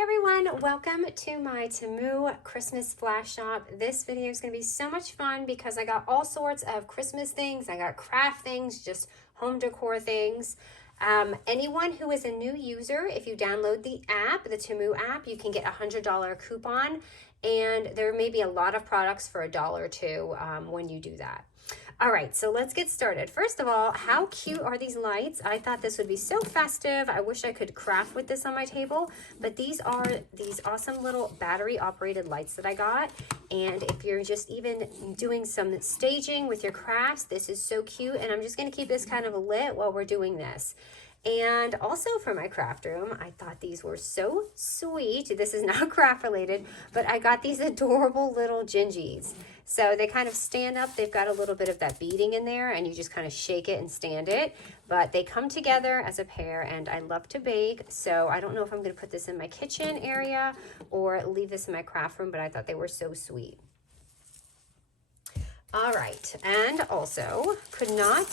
Hi everyone, welcome to my Temu Christmas flash shop. This video is going to be so much fun because I got all sorts of Christmas things. I got craft things, just home decor things. Anyone who is a new user, if you download the app, the Temu app, you can get a $100 coupon, and there may be a lot of products for $1 or $2 when you do that. All right, so let's get started. First of all, how cute are these lights? I thought this would be so festive. I wish I could craft with this on my table, but these are these awesome little battery operated lights that I got. And if you're just even doing some staging with your crafts, this is so cute. And I'm just gonna keep this kind of lit while we're doing this. And also for my craft room, I thought these were so sweet. This is not craft related, but I got these adorable little gingies. So they kind of stand up. They've got a little bit of that beading in there, and you just kind of shake it and stand it. But they come together as a pair, and I love to bake. So I don't know if I'm going to put this in my kitchen area or leave this in my craft room, but I thought they were so sweet. All right, and also could not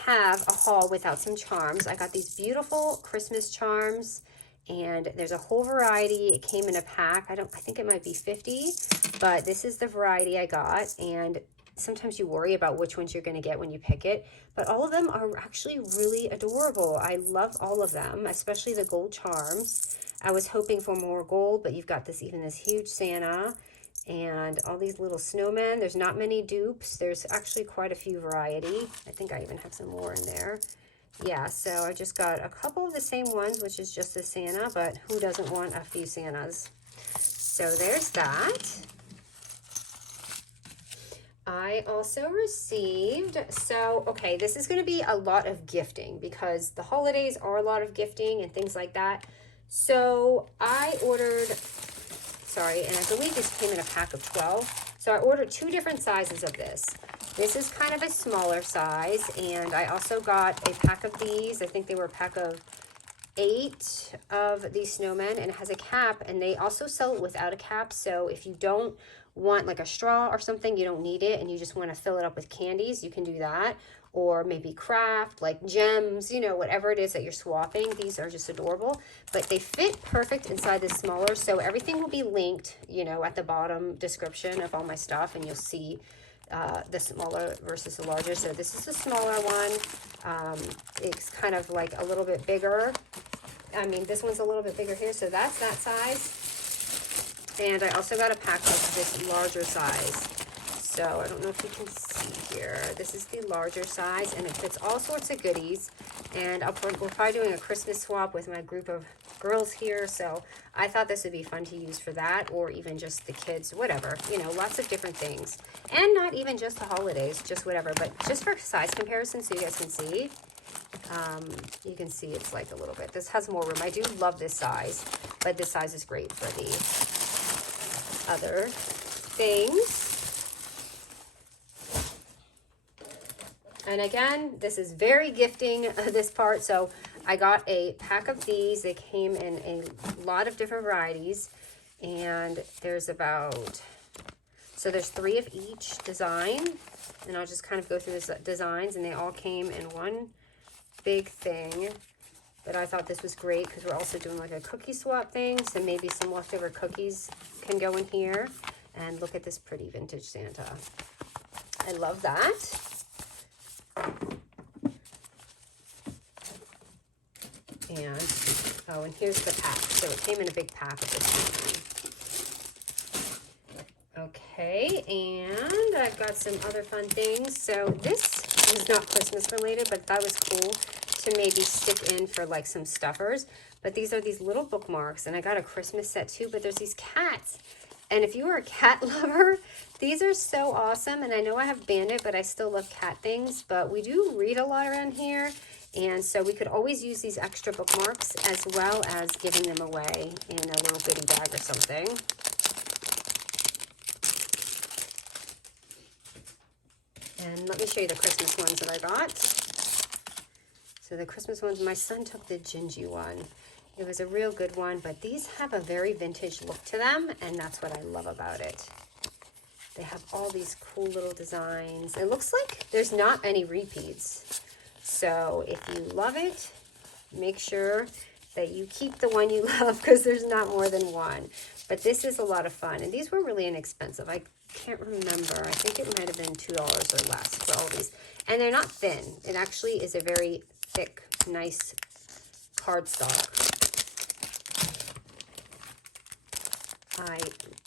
have a haul without some charms. I got these beautiful Christmas charms, and there's a whole variety. It came in a pack. I think it might be 50, but this is the variety I got. And sometimes you worry about which ones you're going to get when you pick it, but all of them are actually really adorable. I love all of them, especially the gold charms. I was hoping for more gold, but you've got this huge Santa and all these little snowmen. There's not many dupes. There's actually quite a few variety. I think I even have some more in there. Yeah, so I just got a couple of the same ones, which is just a Santa, but who doesn't want a few Santas? So there's that. I also received, okay, this is going to be a lot of gifting because the holidays are a lot of gifting and things like that. So I ordered, and I believe this came in a pack of 12. So I ordered 2 different sizes of this. This is kind of a smaller size, and I also got a pack of these. I think they were a pack of 8 of these snowmen, and it has a cap, and they also sell it without a cap. So if you don't want like a straw or something, you don't need it, and you just want to fill it up with candies, you can do that. Or maybe craft, like gems, you know, whatever it is that you're swapping. These are just adorable, but they fit perfect inside this smaller. So everything will be linked, you know, at the bottom description of all my stuff, and you'll see the smaller versus the larger. So this is the smaller one. It's kind of like a little bit bigger. I mean, this one's a little bit bigger here, so that's that size. And I also got a pack of this larger size. So I don't know if you can see here. This is the larger size, and it fits all sorts of goodies. And we're probably doing a Christmas swap with my group of girls here. So I thought this would be fun to use for that, or even just the kids, whatever, you know, lots of different things. And not even just the holidays, just whatever, but just for size comparison so you guys can see. You can see it's like a little bit. This has more room. I do love this size, but this size is great for the other things. And again, this is very gifting, this part. So I got a pack of these. They came in a lot of different varieties. And there's there's 3 of each design. And I'll just kind of go through the designs. And they all came in one big thing. But I thought this was great because we're also doing like a cookie swap thing. So maybe some leftover cookies can go in here. And look at this pretty vintage Santa. I love that. And here's the pack. So it came in a big pack of this one. Okay, and I've got some other fun things. So this is not Christmas related, but that was cool to maybe stick in for like some stuffers. But these are these little bookmarks, and I got a Christmas set too, but there's these cats. And if you are a cat lover, these are so awesome. And I know I have Bandit, but I still love cat things. But we do read a lot around here. And so we could always use these extra bookmarks as well as giving them away in a little goodie bag or something. And let me show you the Christmas ones that I got. So the Christmas ones, my son took the gingy one. It was a real good one, but these have a very vintage look to them, and that's what I love about it. They have all these cool little designs. It looks like there's not any repeats. So if you love it, make sure that you keep the one you love because there's not more than one. But this is a lot of fun. And these were really inexpensive. I can't remember. I think it might have been $2 or less for all these. And they're not thin. It actually is a very thick, nice cardstock. I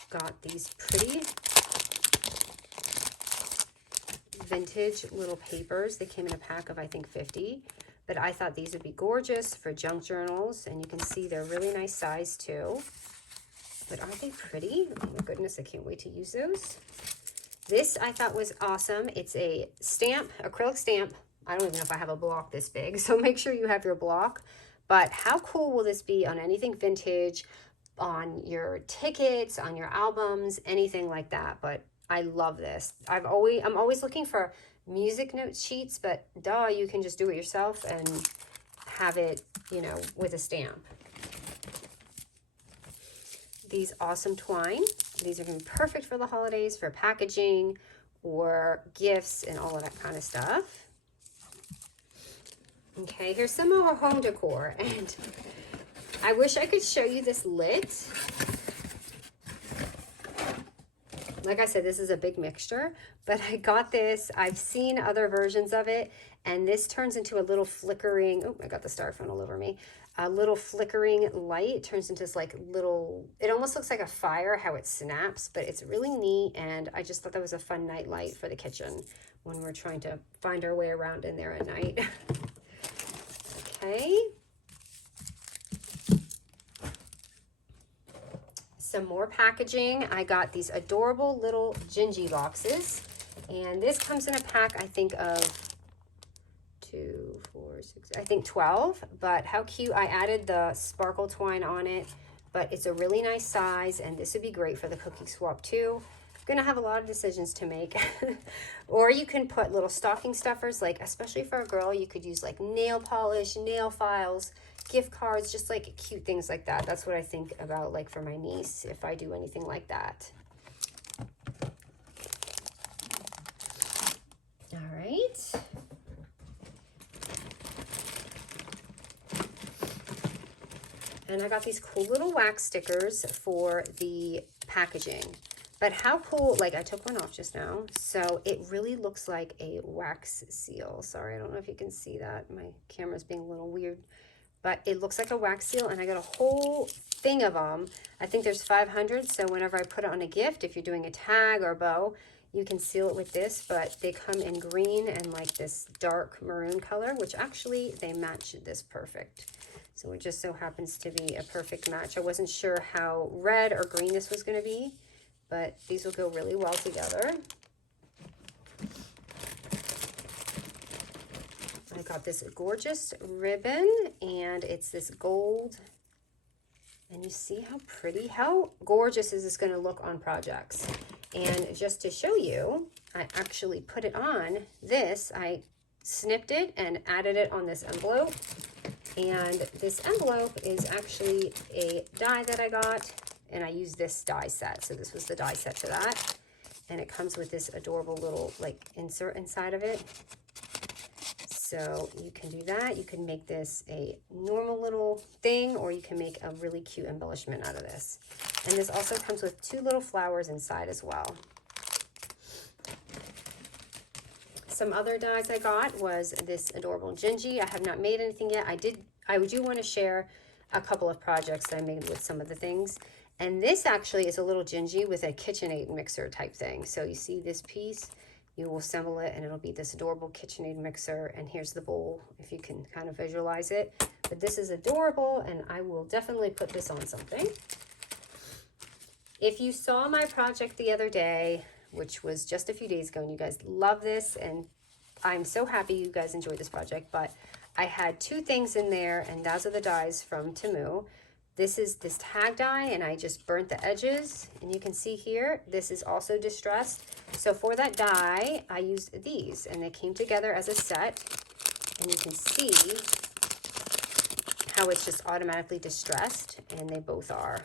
got these pretty vintage little papers. They came in a pack of, I think, 50. But I thought these would be gorgeous for junk journals. And you can see they're really nice size too. But aren't they pretty? Oh my goodness, I can't wait to use those. This I thought was awesome. It's a stamp, acrylic stamp. I don't even know if I have a block this big, so make sure you have your block. But how cool will this be on anything vintage, on your tickets, on your albums, anything like that? But I love this. I'm always looking for music note sheets, but duh, you can just do it yourself and have it, you know, with a stamp. These awesome twine. These are going to be perfect for the holidays, for packaging or gifts and all of that kind of stuff. Okay, here's some more home decor, and I wish I could show you this lit. Like I said, this is a big mixture, but I got this. I've seen other versions of it, and this turns into a little flickering, oh, I got the styrofoam all over me, a little flickering light. It turns into this like little, it almost looks like a fire, how it snaps, but it's really neat, and I just thought that was a fun night light for the kitchen when we're trying to find our way around in there at night. Okay. Some more packaging. I got these adorable little Gingy boxes, and this comes in a pack, I think, of 2, 4, 6, I think 12, but how cute. I added the sparkle twine on it, but it's a really nice size, and this would be great for the cookie swap too. I'm gonna have a lot of decisions to make. Or you can put little stocking stuffers, like especially for a girl, you could use like nail polish, nail files, gift cards, just like cute things like that. That's what I think about, like for my niece, if I do anything like that. All right. And I got these cool little wax stickers for the packaging. But how cool, like I took one off just now, so it really looks like a wax seal. Sorry, I don't know if you can see that. My camera's being a little weird. But it looks like a wax seal, and I got a whole thing of them. I think there's 500, so whenever I put it on a gift, if you're doing a tag or a bow, you can seal it with this, but they come in green and like this dark maroon color, which actually they match this perfect. So it just so happens to be a perfect match. I wasn't sure how red or green this was gonna be, but these will go really well together. I got this gorgeous ribbon, and it's this gold, and you see how pretty, how gorgeous is this going to look on projects. And just to show you, I actually put it on this. I snipped it and added it on this envelope, and this envelope is actually a die that I got, and I used this die set, so this was the die set to that, and it comes with this adorable little like insert inside of it. So you can do that. You can make this a normal little thing, or you can make a really cute embellishment out of this. And this also comes with 2 little flowers inside as well. Some other dies I got was this adorable Gingy. I have not made anything yet. I do want to share a couple of projects that I made with some of the things. And this actually is a little Gingy with a KitchenAid mixer type thing. So you see this piece, you will assemble it, and it'll be this adorable KitchenAid mixer. And here's the bowl, if you can kind of visualize it. But this is adorable, and I will definitely put this on something. If you saw my project the other day, which was just a few days ago, and you guys love this, and I'm so happy you guys enjoyed this project, but I had 2 things in there, and those are the dies from Temu. This is this tag die, and I just burnt the edges, and you can see here, this is also distressed. So for that die, I used these, and they came together as a set, and you can see how it's just automatically distressed, and they both are.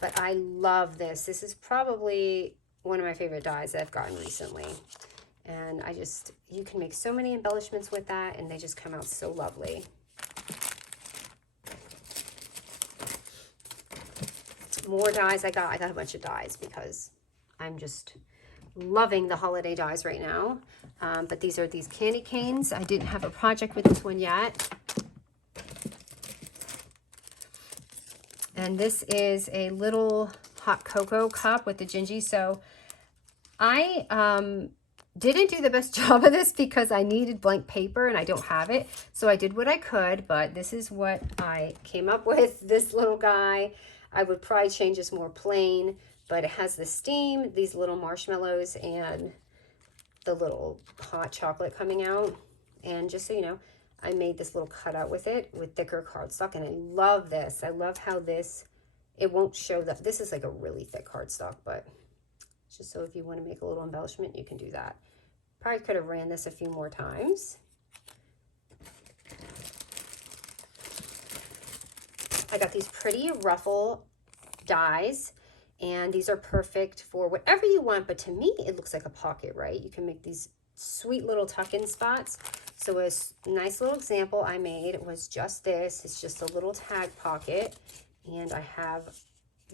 But I love this. This is probably one of my favorite dies that I've gotten recently. And you can make so many embellishments with that, and they just come out so lovely. more dies. I got a bunch of dies because I'm just loving the holiday dies right now. But these are these candy canes. I didn't have a project with this one yet. And this is a little hot cocoa cup with the gingy. So I didn't do the best job of this because I needed blank paper and I don't have it. So I did what I could, but this is what I came up with. This little guy, I would probably change this more plain, but it has the steam, these little marshmallows, and the little hot chocolate coming out. And just so you know, I made this little cutout with it with thicker cardstock, and I love this. I love how this, it won't show that this is like a really thick cardstock, but just so if you want to make a little embellishment, you can do that. Probably could have ran this a few more times. I got these pretty ruffle dies, and these are perfect for whatever you want, but to me, it looks like a pocket, right? You can make these sweet little tuck-in spots. So a nice little example I made was just this. It's just a little tag pocket, and I have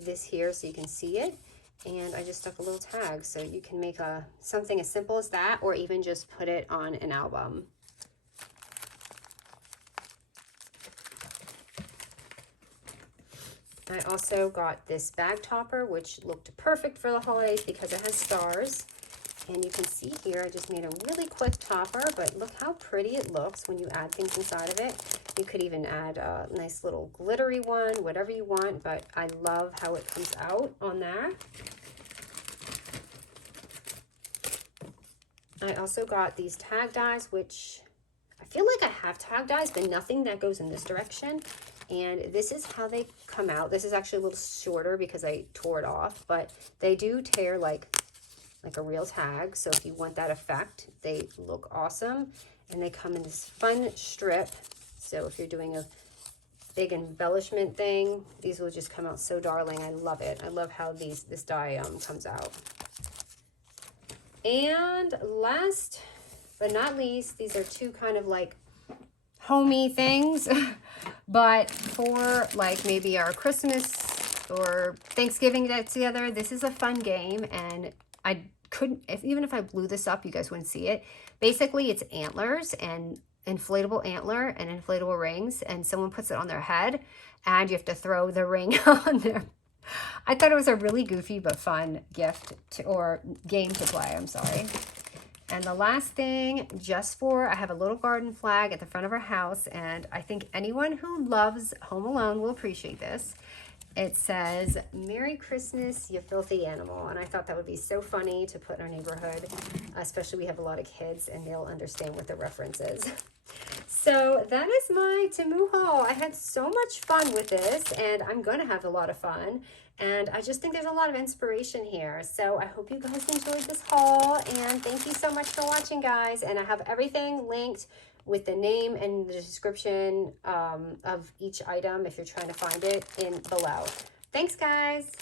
this here so you can see it. And I just stuck a little tag, so you can make something as simple as that, or even just put it on an album. I also got this bag topper, which looked perfect for the holidays because it has stars. And you can see here, I just made a really quick topper, but look how pretty it looks when you add things inside of it. You could even add a nice little glittery one, whatever you want, but I love how it comes out on there. I also got these tag dies, which I feel like I have tag dies, but nothing that goes in this direction. And this is how they come out. This is actually a little shorter because I tore it off, but they do tear like a real tag. So if you want that effect, they look awesome. And they come in this fun strip. So if you're doing a big embellishment thing, these will just come out so darling. I love it. I love how this die comes out. And last but not least, these are two kind of like homey things, but for like maybe our Christmas or Thanksgiving get together, this is a fun game. And I couldn't, even if I blew this up, you guys wouldn't see it. Basically, it's antlers and inflatable antler and inflatable rings, and someone puts it on their head, and you have to throw the ring on there. I thought it was a really goofy but fun gift or game to play, I'm sorry. And the last thing, I have a little garden flag at the front of our house, and I think anyone who loves Home Alone will appreciate this. It says, "Merry Christmas, you filthy animal." And I thought that would be so funny to put in our neighborhood, especially we have a lot of kids and they'll understand what the reference is. So that is my Temu haul. I had so much fun with this, and I'm going to have a lot of fun. And I just think there's a lot of inspiration here. So I hope you guys enjoyed this haul, and thank you so much for watching, guys. And I have everything linked with the name and the description of each item if you're trying to find it in below. Thanks, guys.